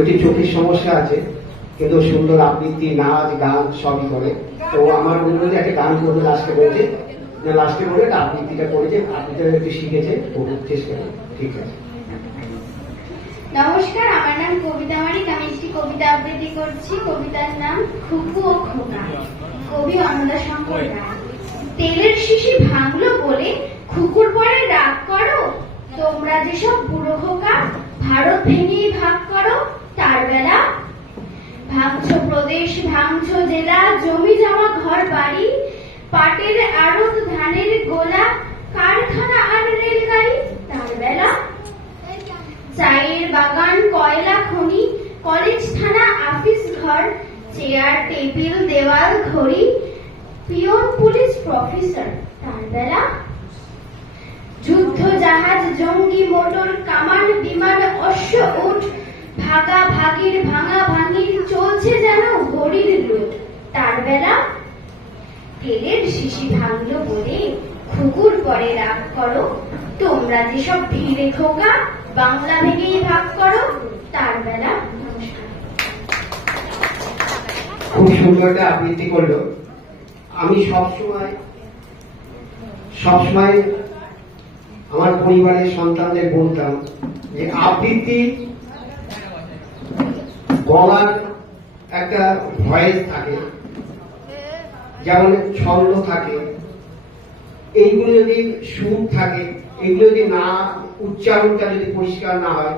ওইটি চোখের সমস্যা আছে, কিন্তু সুন্দর আবৃত্তি, নাচ, গান সবই করে। তো আমার অনুরোধে একটা গান করবে লাস্টে বলছে, লাস্টে বলে আবৃত্তিটা করেছে, আবৃত্তিটা একটু শিখেছে, চেষ্টা করে। ঠিক আছে। নমস্কার, আমার নাম কবিতা মানিক। আমি একটি কবিতা আবৃত্তি করছি। কবিতার নাম খুকু ও খোকা। কবি অন্নদাশঙ্কর রায়। তেলের শিশি ভাঙলো বলে খুকুর পরে রাগ করো, তোমরা যেসব বুড়ো খোকা ভারত ভেঙেই ভাগ করো, তার বেলা ভাঙছো প্রদেশ, ভাঙছো জেলা, জমি জমা ঘর বাড়ি, পাটের আড়ত, ধানের গোলা, কারখানা আর রেলগাড়ি, তার বেলা চায়ের বাগান, কয়লা খনি, কলেজ, থানা, অফিস ঘর, চেয়ার, টেবিল, দেওয়াল, ঘড়ি, পিয়ন, পুলিশ, প্রফেসর, তার বেলা যুদ্ধ জাহাজ, জঙ্গি, মোটর, কামান, বিমান, অশ্ব, উট, ভাগা ভাগির, ভাঙা ভাঙির, চলছে যেন ঘড়ির লুট, তার বেলা তেলের শিশি ভাঙলো বলে খুকুর পরে রাগ করো, তোমরা যেসব ভিড়ে খোকা বাংলা ভেঙেই ভাগ করো, তার বেলা। খুব সুন্দর একটা আবৃত্তি করলো। আমি সবসময় আমার পরিবারের সন্তানদের বলতাম যে আবৃত্তি বলার একটা ভয়েস থাকে, যেমন ছন্দ থাকে, এইগুলো যদি সুর থাকে, এগুলো যদি না, উচ্চারণটা যদি পরিষ্কার না হয়,